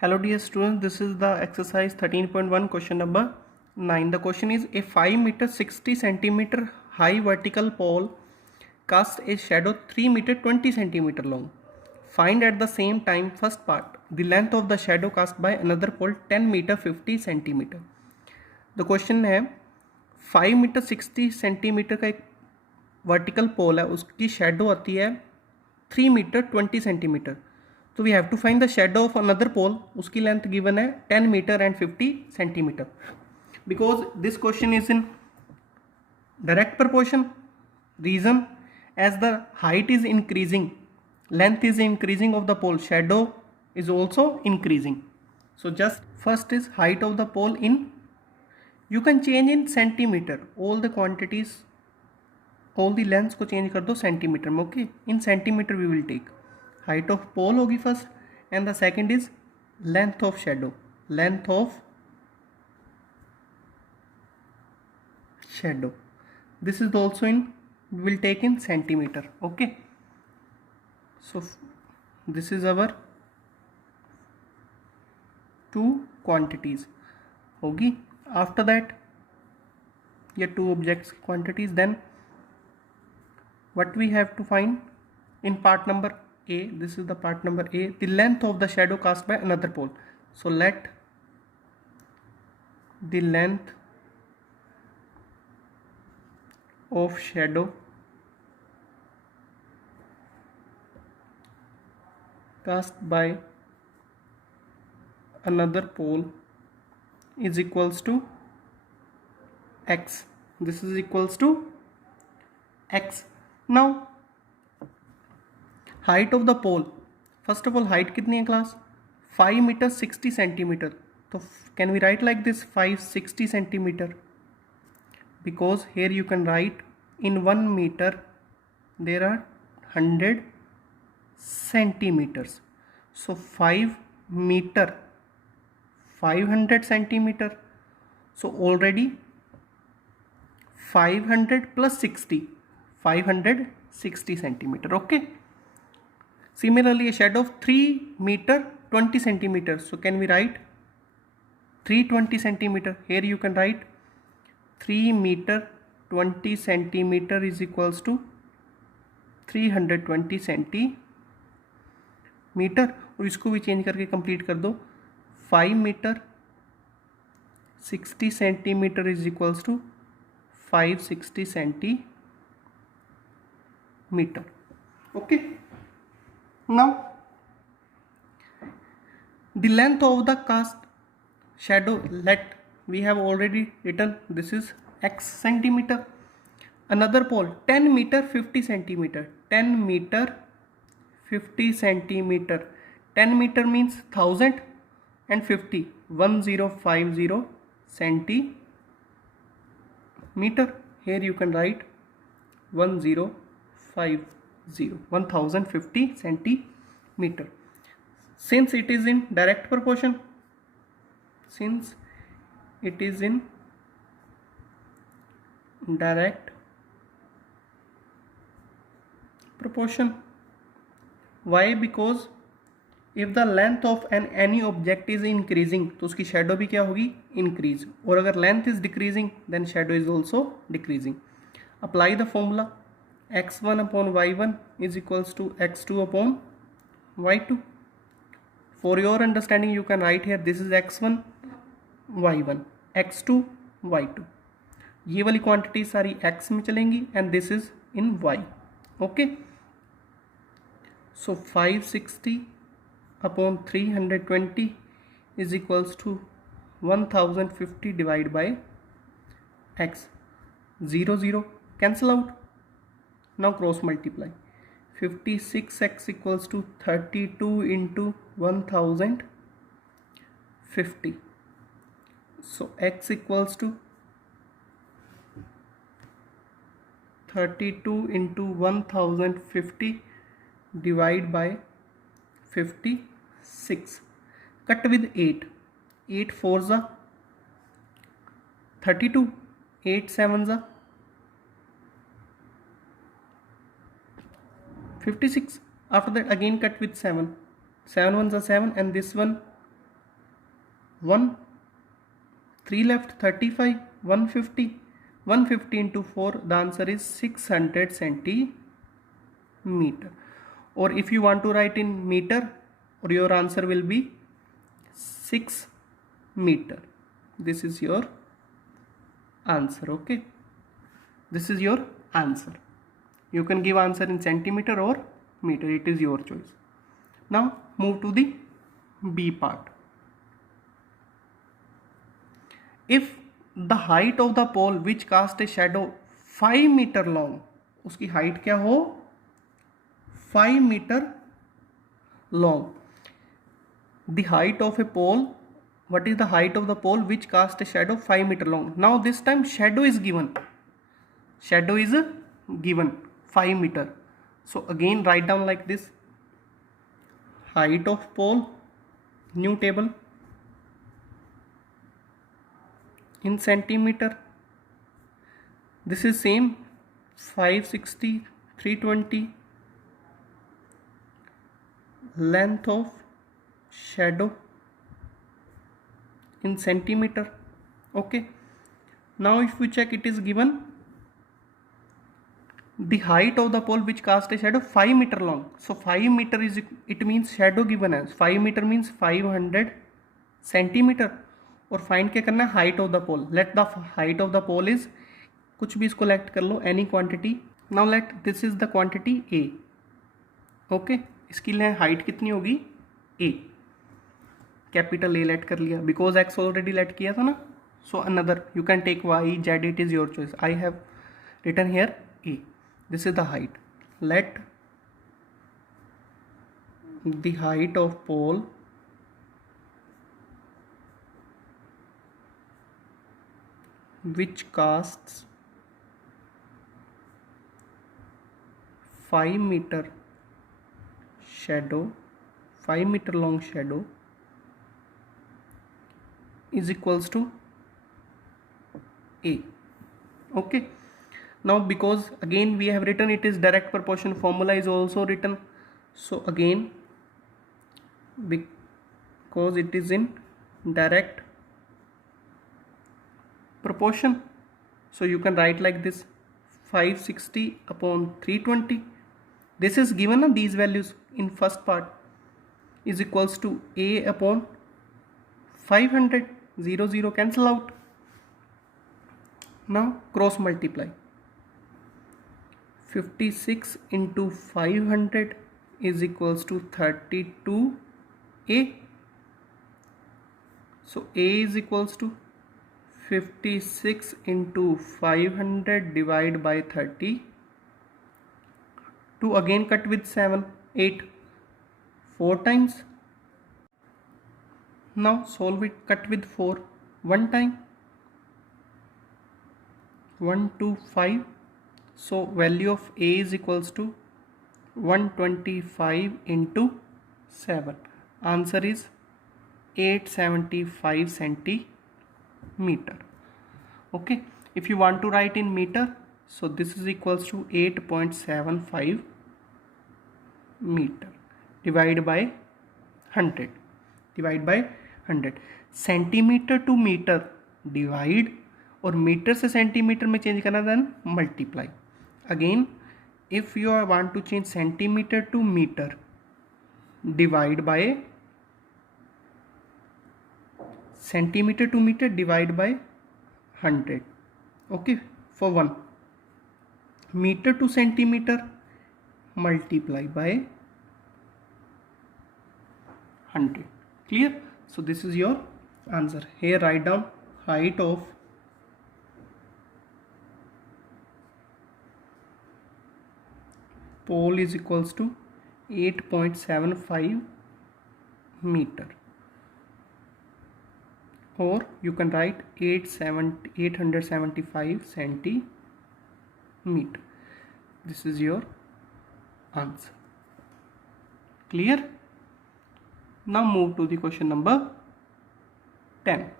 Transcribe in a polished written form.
Hello dear students, this is the exercise 13.1 question number 9. The question is a 5 meter 60 centimeter high vertical pole casts a shadow 3 meter 20 centimeter long. Find at the same time first part the length of the shadow cast by another pole 10 meter 50 centimeter. The question है 5 metre 60 centimetre का एक vertical पोल है, उसकी shadow आती है 3 metre 20 centimetre. तो we have to find the shadow of another pole. उसकी length given है 10 metre and 50 centimetre. Because this question is in direct proportion. Reason as the height is increasing, length is increasing of the pole, shadow is also increasing. So just first is height of the pole in, you can change in centimetre. All the quantities, all the lengths को change कर दो centimetre में. Okay, in centimetre we will take. Height of pole होगी first and the second is length of shadow. Length of shadow, this is also in, we will take in centimeter. Okay, so this is our two quantities होगी. After that ये two objects quantities. Then what we have to find in part number A, this is the part number A, the length of the shadow cast by another pole. So let the length of shadow cast by another pole is equals to x. This is equals to x. Now height of the pole, first of all height कितनी है class? 5 meter 60 centimeter. तो can we write like this 560 centimeter? Because here you can write in 1 meter there are 100 centimeters. So 5 meter 500 centimeter. So already 500 plus 60, 560 centimeter. Okay. Similarly, a shadow of 3 meter 20 centimeters. So can we write 320 centimeter? Here you can write 3 meter 20 centimeter is equals to 320 centimeter. और इसको भी change करके complete कर दो. 5 metre 60 centimetre is equals to 560 centimetre. Okay, now the length of the cast shadow, let we have already written this is x centimeter. Another pole 10 meter 50 centimeter. 10 meter 50 centimeter. 10 meter means 1000 and 50 1050 centimeter. Here you can write 1050 centimeter. Since it is in direct proportion, since it is in direct proportion. Why? Because if the length of any object is increasing, तो उसकी shadow भी क्या होगी? Increase. और अगर length is decreasing, then shadow is also decreasing. Apply the formula. x1 upon y1 is equals to x2 upon y2. For your understanding, you can write here this is x1 y1, x2 y2. ये वाली quantity सारी x में चलेंगी and this is in y. Okay, so 560 upon 320 is equals to 1050 divided by x. 0 0 cancel out. Now cross multiply. 56x equals to 32 into 1050. So x equals to 32 into 1050 divided by 56. Cut with 8. 8 4s are 32. 8 7s are 56. After that again cut with 7. 7 ones are 7 and this one 1, 3 left, 35, 150. 150 into 4, the answer is 600 centimeter. Or if you want to write in meter, or your answer will be 6 meter. This is your answer. Okay, this is your answer. You can give answer in centimeter or meter, it is your choice. Now move to the B part. If the height of the pole which cast a shadow 5 meter long, उसकी height क्या हो, 5 meter long. The height of a pole, what is the height of the pole which cast a shadow 5 meter long? Now this time shadow is given. Shadow is given 5 meter. So again write down like this. Height of pole, new table, in centimeter. This is same 560, 320. Length of shadow in centimeter. Okay, now if we check, it is given the height of the pole which cast a shadow 5 meter long. So 5 meter is, it means shadow given as 5 meter means 500 centimeter. और find क्या करना है, height of the pole. Let the height of the pole is, कुछ भी इसको let कर लो, any quantity. Now let this is the quantity a. Okay, इसकी हाइट कितनी होगी, ए. कैपिटल ए लेट कर लिया बिकॉज एक्स ऑलरेडी लेट किया था ना. So another you can take y, z, it is your choice. I have written here a. This is the height. Let the height of pole which casts 5 meter shadow, 5 meter long shadow is equals to A. Okay, now because again we have written it is direct proportion, formula is also written. So again, because it is in direct proportion, so you can write like this, 560 upon 320. This is given on these values in first part is equals to A upon 500. 0 0 cancel out. Now cross multiply. 56 into 500 is equals to 32A. So A is equals to 56 into 500 divide by 30. 2 again cut with 7, 8, 4 times. Now solve it, cut with 4, 1 time, 1 2 5. So value of A is equals to 125 into 7. Answer is 875 centimeter. Okay, if you want to write in meter, so this is equals to 8.75 meter. Divide by 100. Divide by 100. Centimetre to metre divide, और metre से centimetre में change करना, then multiply. Again if you want to change centimetre to metre, divide by centimeter to meter, divide by 100. Okay, for 1 meter to centimeter, multiply by 100. Clear? So this is your answer. Here write down height of pole is equals to 8.75 meter. Or you can write 875 centimeter. This is your answer. Clear? Now move to the question number 10.